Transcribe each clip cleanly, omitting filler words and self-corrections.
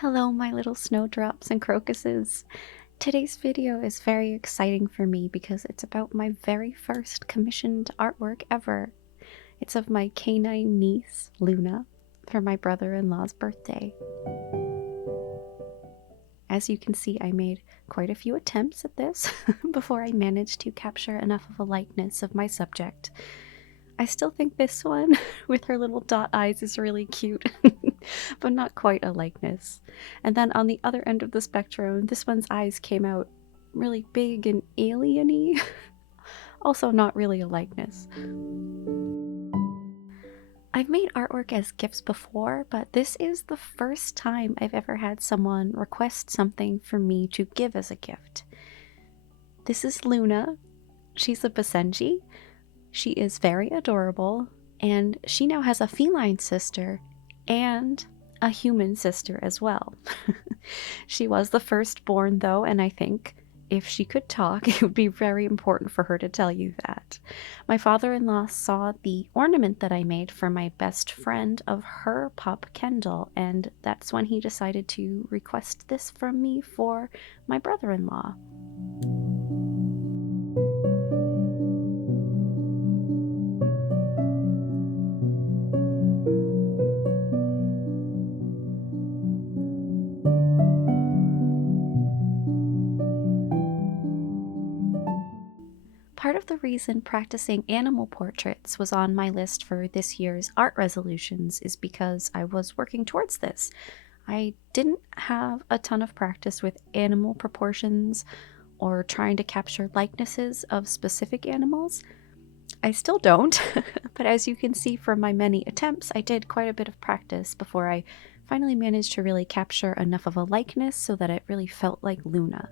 Hello, my little snowdrops and crocuses. Today's video is very exciting for me because it's about my very first commissioned artwork ever. It's of my canine niece, Luna, for my brother-in-law's birthday. As you can see, I made quite a few attempts at this before I managed to capture enough of a likeness of my subject. I still think this one, with her little dot eyes, is really cute, but not quite a likeness. And then on the other end of the spectrum, this one's eyes came out really big and alien-y. Also not really a likeness. I've made artwork as gifts before, but this is the first time I've ever had someone request something for me to give as a gift. This is Luna. She's a basenji. She is very adorable, and she now has a feline sister and a human sister as well. She was the firstborn, though, and I think if she could talk, it would be very important for her to tell you that. My father-in-law saw the ornament that I made for my best friend of her pup, Kendall, and that's when he decided to request this from me for my brother-in-law. Part of the reason practicing animal portraits was on my list for this year's art resolutions is because I was working towards this. I didn't have a ton of practice with animal proportions or trying to capture likenesses of specific animals. I still don't, but as you can see from my many attempts, I did quite a bit of practice before I finally managed to really capture enough of a likeness so that it really felt like Luna.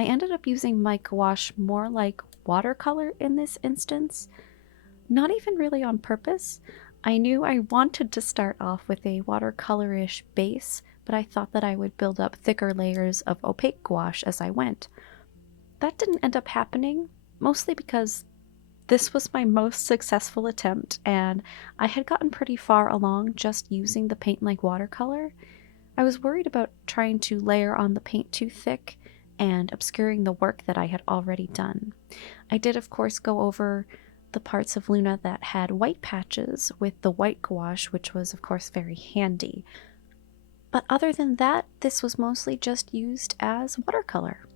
I ended up using my gouache more like watercolor in this instance, not even really on purpose. I knew I wanted to start off with a watercolorish base, but I thought that I would build up thicker layers of opaque gouache as I went. That didn't end up happening, mostly because this was my most successful attempt, and I had gotten pretty far along just using the paint like watercolor. I was worried about trying to layer on the paint too thick and obscuring the work that I had already done. I did, of course, go over the parts of Luna that had white patches with the white gouache, which was, of course, very handy. But other than that, this was mostly just used as watercolor.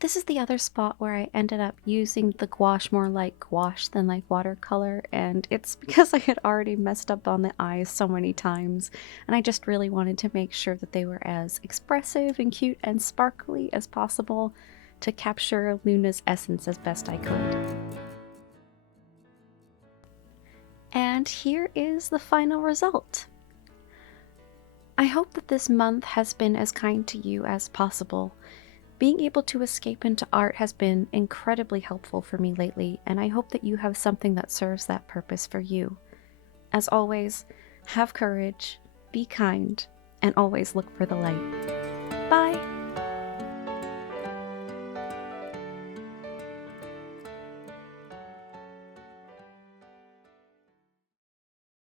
This is the other spot where I ended up using the gouache more like gouache than like watercolor, and it's because I had already messed up on the eyes so many times, and I just really wanted to make sure that they were as expressive and cute and sparkly as possible to capture Luna's essence as best I could. And here is the final result. I hope that this month has been as kind to you as possible. Being able to escape into art has been incredibly helpful for me lately, and I hope that you have something that serves that purpose for you. As always, have courage, be kind, and always look for the light.